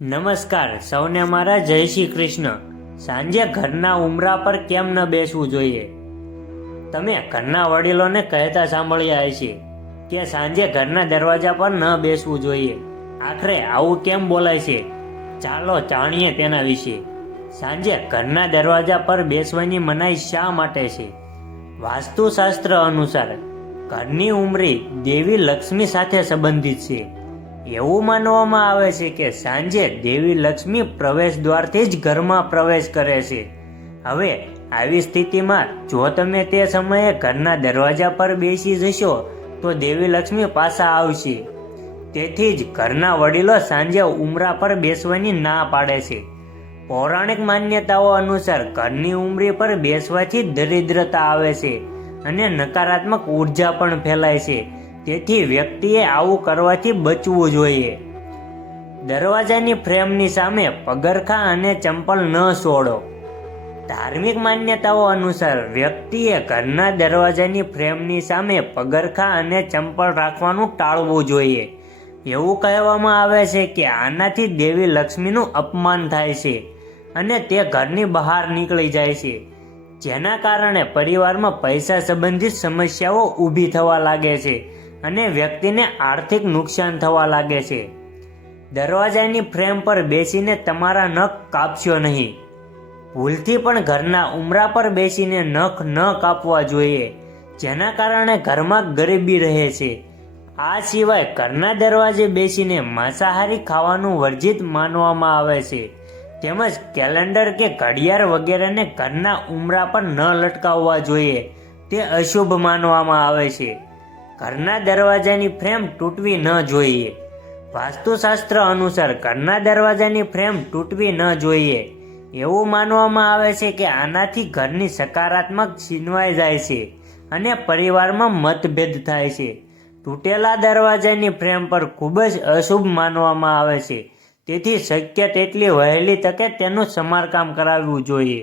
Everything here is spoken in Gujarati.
નમસ્કાર સૌને મારા જય શ્રી કૃષ્ણ। સાંજે ઘરના ઉંબરા પર કેમ ન બેસવું જોઈએ? તમે ઘરના વડીલોને કહેતા સાંભળ્યા હશે કે સાંજે ઘરના દરવાજા પર ન બેસવું જોઈએ। આખરે આવું કેમ બોલાય છે? ચાલો જાણીએ તેના વિશે। સાંજે ઘરના દરવાજા પર બેસવાની મનાઈ શા માટે છે? વાસ્તુશાસ્ત્ર અનુસાર ઘરની ઉંબરી દેવી લક્ષ્મી સાથે સંબંધિત છે। એવું માનવામાં આવે છે કે સાંજે દેવી લક્ષ્મી પ્રવેશ દ્વારથી જ ઘરમાં પ્રવેશ કરે છે। હવે આવી સ્થિતિમાં જો તમે તે સમયે ઘરના દરવાજા પર બેસી જશો તો દેવી લક્ષ્મી પાછા આવશે। તેથી જ ઘરના વડીલો સાંજે ઉંબરા પર બેસવાની ના પાડે છે। પૌરાણિક માન્યતાઓ અનુસાર ઘરની ઉંબરી પર બેસવાથી દરિદ્રતા આવે છે અને નકારાત્મક ઉર્જા પણ ફેલાય છે। તેથી વ્યક્તિએ આવું કરવાથી બચવું જોઈએ। દરવાજાની ફ્રેમની સામે પગરખાં અને ચંપલ ન છોડો। ધાર્મિક માન્યતાઓ અનુસાર વ્યક્તિએ ઘરના દરવાજાની ફ્રેમની સામે પગરખાં અને ચંપલ રાખવાનું ટાળવું જોઈએ। એવું કહેવામાં આવે છે કે આનાથી દેવી લક્ષ્મીનું અપમાન થાય છે અને તે ઘરની બહાર નીકળી જાય છે, જેના કારણે પરિવારમાં પૈસા સંબંધિત સમસ્યાઓ ઊભી થવા લાગે છે અને વ્યક્તિને આર્થિક નુકસાન થવા લાગે છે। દરવાજાની ફ્રેમ પર બેસીને તમારા નખ કાપશો નહીં। ભૂલથી પણ ઘરના ઉંબરા પર બેસીને નખ ન કાપવા જોઈએ, જેના કારણે ઘરમાં ગરીબી રહે છે। આ સિવાય ઘરના દરવાજે બેસીને માંસાહારી ખાવાનું વર્જિત માનવામાં આવે છે, તેમજ કેલેન્ડર કે ઘડિયાળ વગેરેને ઘરના ઉંબરા પર ન લટકાવવા જોઈએ, તે અશુભ માનવામાં આવે છે। ઘરના દરવાજાની ફ્રેમ તૂટવી ન જોઈએ। વાસ્તુશાસ્ત્ર અનુસાર ઘરના દરવાજાની ફ્રેમ તૂટવી ન જોઈએ। એવું માનવામાં આવે છે કે આનાથી ઘરની સકારાત્મક છીનવાઈ જાય છે અને પરિવારમાં મતભેદ થાય છે। તૂટેલા દરવાજાની ફ્રેમ પર ખૂબ જ અશુભ માનવામાં આવે છે, તેથી શક્ય તેટલી વહેલી તકે તેનું સમારકામ કરાવવું જોઈએ।